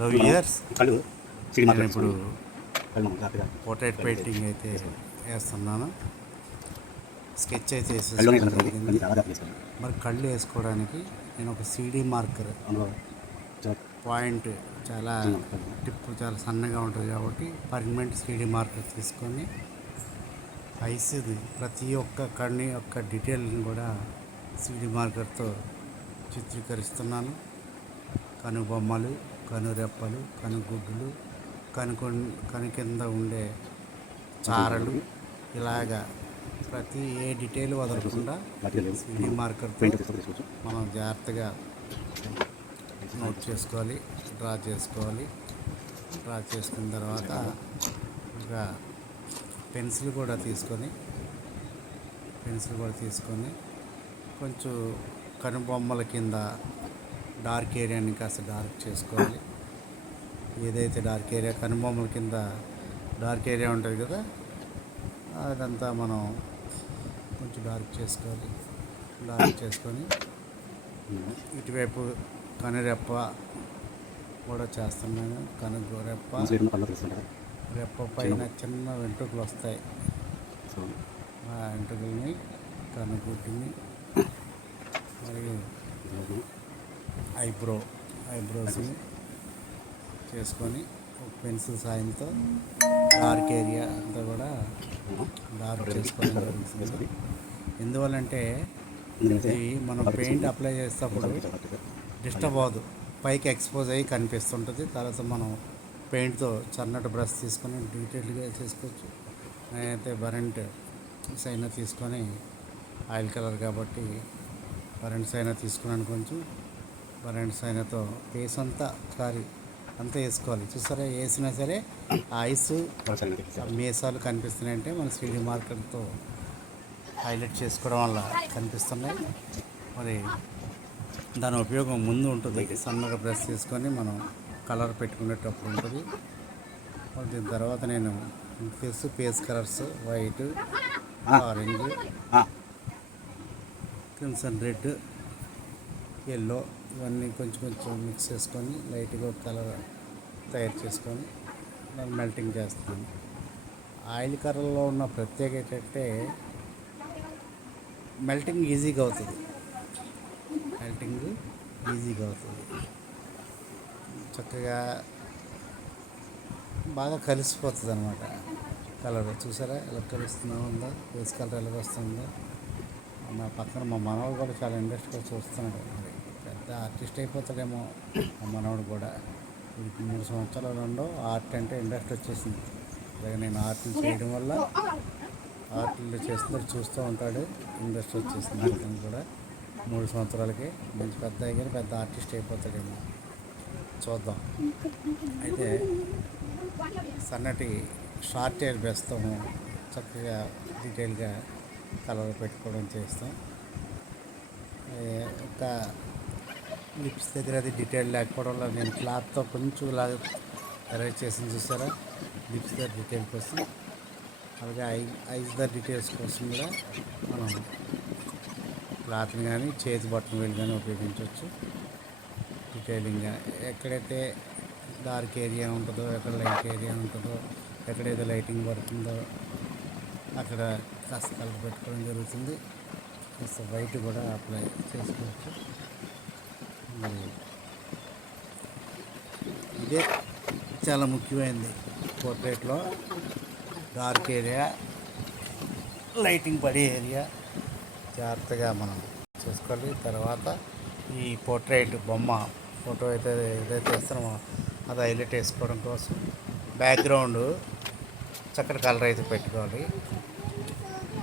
Love years కళ్ళు నేను ఇప్పుడు పోర్ట్రేట్ పెయింటింగ్ అయితే వేస్తున్నాను. స్కెచ్ అయితే వేసేసుకోవడం జరిగింది. మరి కళ్ళు వేసుకోవడానికి నేను ఒక సీడీ మార్కర్ పాయింట్ చాలా టిప్ చాలా సన్నగా ఉంటుంది కాబట్టి పర్మనెంట్ సీడీ మార్కర్ తీసుకొని ఐస్ది ప్రతి ఒక్క కన్ను యొక్క డీటెయిల్ని కూడా సీడీ మార్కర్తో చిత్రీకరిస్తున్నాను. కనుబొమ్మలు, కనురెప్పలు, కనుగుడ్డులు, కను కింద ఉండే చారలు, ఇలాగా ప్రతి ఏ డీటెయిల్ వదలకుండా సీడీ మార్కర్తో మనం జాగ్రత్తగా నోట్ చేసుకోవాలి, డ్రా చేసుకోవాలి. డ్రా చేసుకున్న తర్వాత ఒక పెన్సిల్ కూడా తీసుకొని కొంచెం కనుబొమ్మల కింద డార్క్ ఏరియాని కాస్త డార్క్ చేసుకోవాలి. ఏదైతే డార్క్ ఏరియా కనుబొమ్మల కింద డార్క్ ఏరియా ఉంటుంది కదా, అదంతా మనం కొంచెం డార్క్ చేసుకోవాలి. డార్క్ చేసుకొని ఇటువైపు కనురెప్ప కూడా చేస్తున్నాను. రెప్ప పైన చిన్న వెంట్రుకలు వస్తాయి. ఆ వెంట్రుకల్ని, కనుగుడ్డిని, మరియు ఐబ్రోస్ని చేసుకొని పెన్సిల్ సాయంతో డార్క్ ఏరియా అంతా కూడా డార్క్ చేసుకోవడం జరుగుతుంది. ఎందువల్లంటే ఇది మనం పెయింట్ అప్లై చేసేటప్పుడు డిస్టర్బ్ అవ్వదు, పైకి ఎక్స్పోజ్ అయ్యి కనిపిస్తుంటుంది. తర్వాత మనం పెయింట్తో సన్నటి బ్రష్ తీసుకొని డీటెయిల్గా చేసుకోవచ్చు. నేనైతే బరెంట్ సైనా తీసుకొని ఆయిల్ కలర్ కాబట్టి బరెంట్ సైనా తీసుకున్నాను. కొంచెం బరెంట్ సైనాతో ఫేస్ అంతా అంతా వేసుకోవాలి. చూసారా, వేసినా సరే ఐస్ మీసాలు కనిపిస్తున్నాయంటే మన సీడీ మార్కర్తో హైలైట్ చేసుకోవడం వల్ల కనిపిస్తున్నాయి. మరి దాని ఉపయోగం ముందు ఉంటుంది. సన్నగా బ్రష్ తీసుకొని మనం కలర్ పెట్టుకునేటప్పుడు ఉంటుంది. దీని తర్వాత నేను తెలుసు face colours white, orange, crimson red, yellow ఇవన్నీ కొంచెం మిక్స్ చేసుకొని లైట్గా కలర్ తయారు చేసుకొని దాన్ని మెల్టింగ్ చేస్తాను. ఆయిల్ కలర్లో ఉన్న ప్రత్యేకత ఏంటంటే మెల్టింగ్ ఈజీగా అవుతుంది. చక్కగా బాగా కలిసిపోతుంది అన్నమాట. కలర్ చూసారా ఎలా కలుస్తుందో, ఉందో ఫేస్ కలర్ ఎలా వస్తుందో. నా పక్కన మా మనవాడు కూడా చాలా ఇంట్రెస్ట్గా చూస్తున్నాడు. మరి పెద్ద ఆర్టిస్ట్ అయిపోతాడేమో మా మనవాడు కూడా. వీడికి 3 సంవత్సరాలు ఉండవు, ఆర్ట్ అంటే ఇంట్రెస్ట్ వచ్చేసింది. అలాగే నేను ఆర్ట్లు చేయడం వల్ల ఆర్ట్లు చేస్తున్నట్టు చూస్తూ ఉంటాడు, ఇంట్రెస్ట్ వచ్చేసింది. అతను కూడా 3 సంవత్సరాలకి మంచి పెద్ద అయ్యి పెద్ద ఆర్టిస్ట్ అయిపోతాడేమో చూద్దాం. అయితే సన్నటి షార్ట్ హెయిర్ వేస్తాము, చక్కగా డీటెయిల్గా కలర్ పెట్టుకోవడం చేస్తాం. ఒక లిప్స్ దగ్గర అది డీటెయిల్ లేకపోవడం వల్ల నేను క్లాత్తో కొంచెం లాగా అరేంజ్ చేసి చూసారా, లిప్స్ దగ్గర డీటెయిల్ కోసం. అలాగే ఐస్ దగ్గర డీటెయిల్స్ కోసం కూడా మనం క్లాత్ని కానీ చేతి బట్టన్ వేలు కానీ ఉపయోగించవచ్చు. డీటెయిలింగ్గా ఎక్కడైతే డార్క్ ఏరియా ఉంటుందో, ఎక్కడ లైట్ ఏరియా ఉంటుందో, ఎక్కడైతే లైటింగ్ పడుతుందో అక్కడ కాస్త కలర్ పెట్టుకోవడం జరుగుతుంది. కాస్త వైట్ కూడా అప్లై చేసుకోవచ్చు. ఇదే చాలా ముఖ్యమైనది పోర్ట్రేట్లో. డార్క్ ఏరియా, లైటింగ్ పడే ఏరియా జాగ్రత్తగా మనం చేసుకోవాలి. తర్వాత ఈ పోర్ట్రేట్ ఫోటో ఏదైతే వేస్తున్నామో అది హైలైట్ వేసుకోవడం కోసం బ్యాక్గ్రౌండ్ చక్కటి కలర్ అయితే పెట్టుకోవాలి.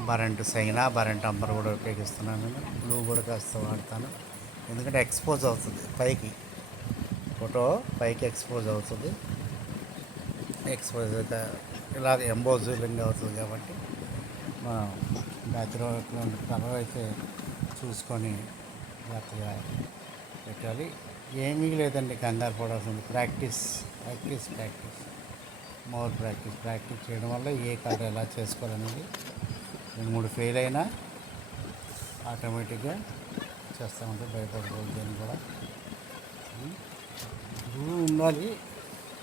బరెంట్ సైనా, బరెంట్ అంబర్ కూడా ఉపయోగిస్తున్నాను. నేను బ్లూ కూడా కాస్త వాడతాను, ఎందుకంటే ఎక్స్పోజ్ అవుతుంది పైకి, ఫోటో పైకి ఎక్స్పోజ్ అవుతుంది. ఎక్స్పోజ్ ఇలా ఎంబోజింగ్ అవుతుంది కాబట్టి మనం బ్యాక్గ్రౌండ్ కలర్ అయితే చూసుకొని జాగ్రత్తగా పెట్టాలి. ఏమీ లేదండి, కంగారు పడాల్సింది ప్రాక్టీస్. మోర్ ప్రాక్టీస్ చేయడం వల్ల ఏ కలర్ ఎలా చేసుకోవాలనేది 2-3 ఫెయిల్ అయినా ఆటోమేటిక్గా చేస్తూ ఉంటే భయపడకూడదు. దీన్ని కూడా ఉండాలి.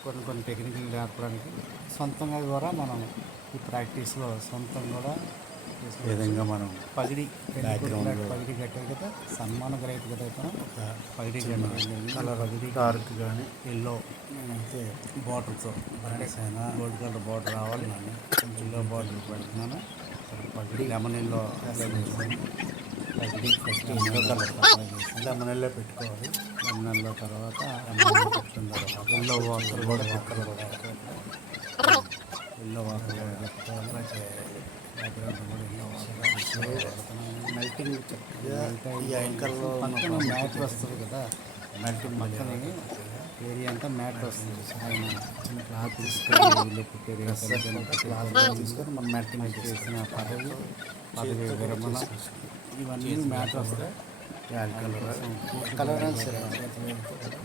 కొన్ని టెక్నికల్ నేర్పడానికి సొంతంగా కూడా మనం ఈ ప్రాక్టీస్లో సొంతంగా కూడా ఈ విధంగా మనం పగిడి పగిడి కట్టారు కదా, సన్మాన గ్రహీత కదా అయితే పగిడి కలర్ పగిడి డార్క్ కానీ ఎల్లో నేనైతే బాటిల్తో గోల్డ్ కలర్ బాటిల్ రావాలి, కొంచెం ఎల్లో బాటిల్ పెడుతున్నాను. పగిడి లెమన్ ఎల్లో పగిడి first yellow colour lemon yellow పెట్టుకోవాలి. లెమన్ ఎల్లో తర్వాత పెట్టుకున్న తర్వాత ఎల్లో వాటర్ కూడా ఎల్లో వాటర్ కూడా పెట్టుకోవాలి. మెల్టింగ్ చక్కగా ఈ యాంకర్లో పక్కన మ్యాట్ వస్తుంది కదా, మెల్టింగ్ పక్కన ఏరియా అంతా మ్యాట్ వస్తుంది. ఆయన చిన్న క్లాత్ తీసుకొని క్లాత్ తీసుకొని మనం మెల్టింగ్ చేసిన పదవి విరమణ ఇవన్నీ మ్యాట్ వస్తాయి. కలర్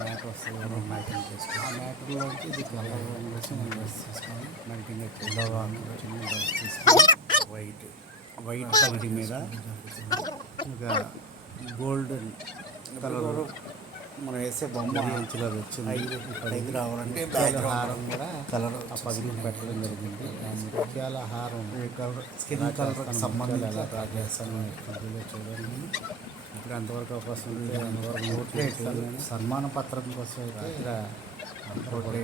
మ్యాట్ వస్తుంది, మ్యాటింగ్ చేసుకొని ఆ మ్యాట్లోకి ఇది కలర్ తీసుకొని మెల్టింగ్ చిన్న తీసుకొని వైట్ పగిడి మీద ఇంకా గోల్డెన్ కలర్ మనం వేసే బొమ్మ అంచులో వచ్చింది. ఐదు రావాలంటే హారం కూడా కలర్ ఆ పగిడి పెట్టడం జరిగింది. ముత్యాల హారం కలర్ స్కిన్ కలర్ సంబంధం ఎలా తయారు చేస్తాను చూడండి. ఇప్పుడు అంతవరకు అవకాశం ఉంది, అంతవరకు నోట్ సన్మాన పత్రం కోసం అయితే ఇక్కడ కాబట్టి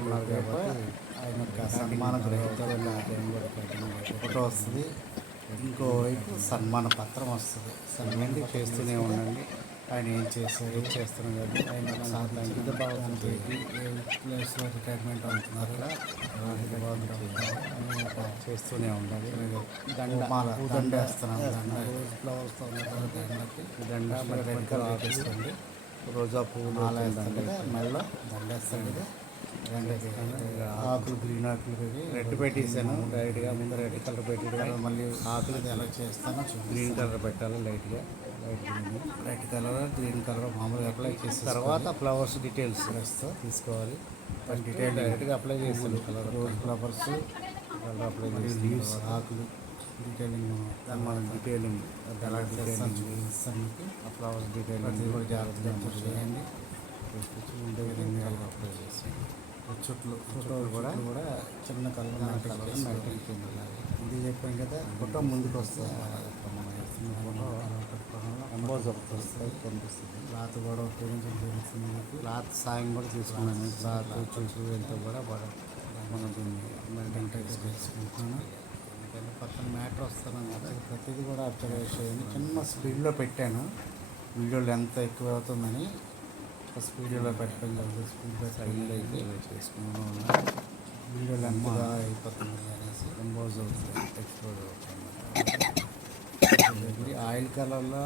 ఆయన యొక్క సన్మాన గ్రహీతలు ఫోటో వస్తుంది. ఇంకోవైపు సన్మాన పత్రం వస్తుంది. సన్మానం చేస్తూనే ఉండండి. ఆయన ఏం చేస్తున్నాం కదా, ఆయన సాధారణ బాగుంటుంది. ఏ ప్లేస్లో రిటైర్మెంట్ అవుతున్నారు చేస్తూనే ఉండాలి. దండ వేస్తున్నాం, ఫ్లవర్స్తో దండ రెడ్ ఆపేస్తుంది. రోజా పువ్వు మాల వేస్తాం కదా, మెడలో దండ వేస్తాం కదా, ఆకులు గ్రీన్ ఆకులు రెడ్ పెట్టేసాను డైరెక్ట్గా. ముందు రెడ్ కలర్ పెట్టాను, మళ్ళీ ఆకులు ఎలా చేస్తానో గ్రీన్ కలర్ పెట్టాలి. లైట్ కలర్ గ్రీన్ కలర్ మామూలుగా అప్లై చేసిన తర్వాత ఫ్లవర్స్ డీటెయిల్స్ వేస్తూ తీసుకోవాలి. డీటెయిల్ డైరెక్ట్గా అప్లై చేస్తాను. Colour rose flowers colour apply చేసి లీవ్స్ ఆకులు డీటెయిలింగ్ మనం డీటెయిలింగ్ ఎలా చూపిస్తాను. ఆ ఫ్లవర్స్ డీటెయిలింగ్ కూడా జాగ్రత్తగా చేయండి. ఉండే విధంగా అప్లై చేసి చుట్లు ఫోటోలు కూడా చిన్న కలర్ మ్యాటింగ్ కింద ఇది చెప్పాం కదా. ఫోటో ముందుకు వస్తుంది, ఫోటో ఎంబోజ్ వస్తుంది కనిపిస్తుంది. క్లాత్ కూడా ఉపయోగించడం తెలుస్తుంది. క్లాత్ సాయం కూడా తీసుకున్నాను. క్లాత్ చూసి ఎంతో కూడా మనం దీన్ని మెయింటైన్ చేసుకుంటున్నాను. ఎందుకంటే పక్కన మ్యాటర్ వస్తున్నాను కదా, ప్రతిదీ కూడా అబ్జర్వ్ చేయండి. చిన్న స్పీడ్లో పెట్టాను, వీడియోలు ఎంత ఎక్కువ అవుతుందని స్పీడ్లో పెట్టడం జరిగింది. స్పీడ్లో సైడ్లో అయితే చేసుకున్నాను. వీడియోలు ఎంతగా అయిపోతుంది అనేసి ఎంబోజ్ అవుతుంది, ఎక్స్పోజ్ అవుతుంది. ఆయిల్ కలర్లో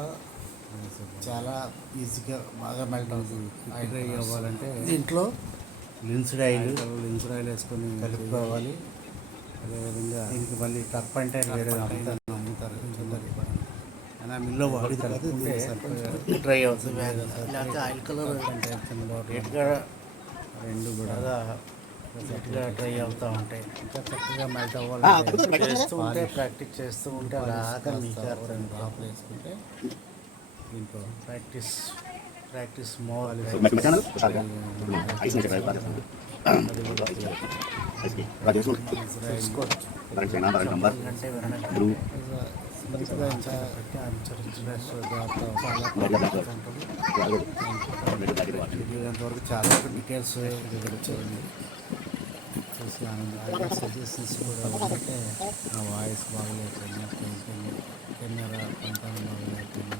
చాలా ఈజీగా బాగా మెల్ట్ అవుతుంది. ఆయిల్ డ్రై అవ్వాలంటే దీంట్లో లిన్స్డ్ ఆయిల్ వేసుకొని కలుపుకోవాలి. అదేవిధంగా దీనికి మళ్ళీ టప్ అంటే వేరే అమ్ముతారు అయినా మిల్లో వాడి కలుపుకుంటే డ్రై అవుతుంది. లేకపోతే ఆయిల్ కలర్ రెండు కూడా గట్టిగా డ్రై అవుతూ ఉంటాయి. ఇంకా చక్కగా మెల్ట్ అవ్వాలి. చేస్తూ ఉంటే ప్రాక్టీస్ చేస్తూ ఉంటే అలాగా మీకు రెండు డ్రాప్లు వేసుకుంటే దీంట్లో ప్రాక్టీస్ మోర్ అంతవరకు చాలా డీటెయిల్స్ చూడండి, చూసి ఆనందం. సజెషన్స్ కూడా ఉంటే నా వాయిస్ బాగలేకపోయినా, పెయింటింగ్ కెమెరా కొంటాను బాగలేకపోయినా,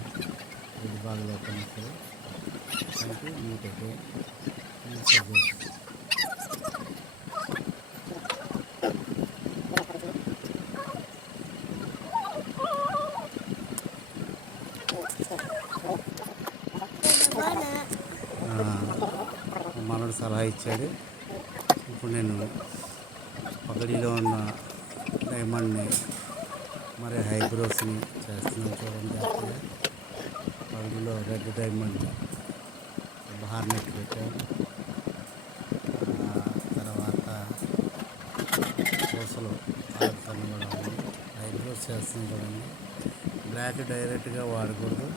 ఇది బాగలేకపోయినా సరే థ్యాంక్ యూ. మీకైతే సజెషన్ మనోడు సలహా ఇచ్చాడు. ఇప్పుడు నేను పగడిలో ఉన్న డైమండ్ని మరి హైబ్రోస్ని చేస్తున్నాను చూడండి. పగడిలో రెడ్ డైమండ్ బార్నెట్ పెట్టాను. తర్వాత పూసలు ఆడుతాను కూడా హైబ్రోస్ చేస్తున్నాను చూడండి. బ్లాక్ డైరెక్ట్గా వాడకూడదు,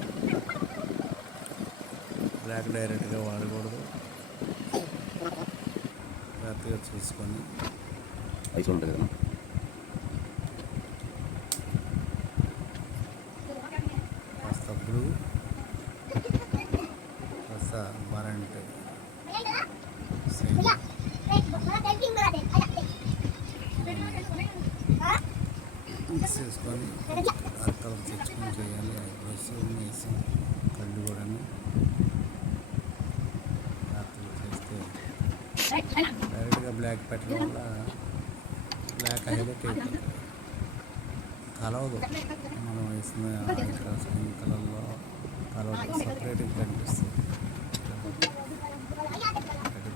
జాగ్రత్తగా చూసుకొని ఐస్ ఉంటుంది కదా కాస్త బ్లూ, కాస్త బరంట్ సైజ్ మిక్స్ చేసుకొని అరకలు తెచ్చుకొని చేయాలి. ఐబ్రోస్ వేసి కళ్ళు కూడా జాగ్రత్తగా చేస్తే డైరెక్ట్గా బ్లాక్ పెట్టడం వల్ల బ్లాక్ హైలైట్ అయిపోతుంది, కలవదు. మనం వేసిన స్కిన్ కలర్లో కలవదు, సపరేట్గా కనిపిస్తుంది.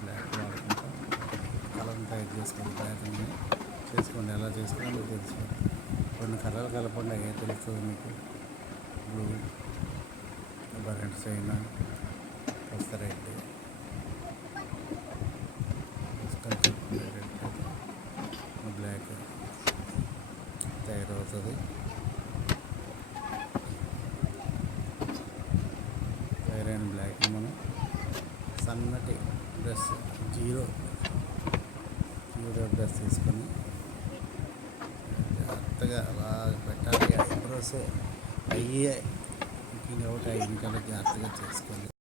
బ్లాక్ వాడుకుంటా కలర్ని తయారు చేసుకొని ప్రయత్నం చేసుకోండి. ఎలా చేసుకోవాలో మీకు తెలుసుకోండి. కొన్ని కలర్లు కలపండి, ఏ తెలుస్తుంది మీకు. బ్లూ, బరెంట్ సైనా, కాస్త రెడ్, బ్లాక్ తయారవుతుంది. తయారైన బ్లాక్ని మనం సన్నటి డ్రెస్ జీరో డ్రెస్ తీసుకొని జాగ్రత్తగా అలా పెట్టాలి. ఐబ్రోస్ అయ్యే ఇంకొకటి ఇంకా జాగ్రత్తగా చేసుకోండి.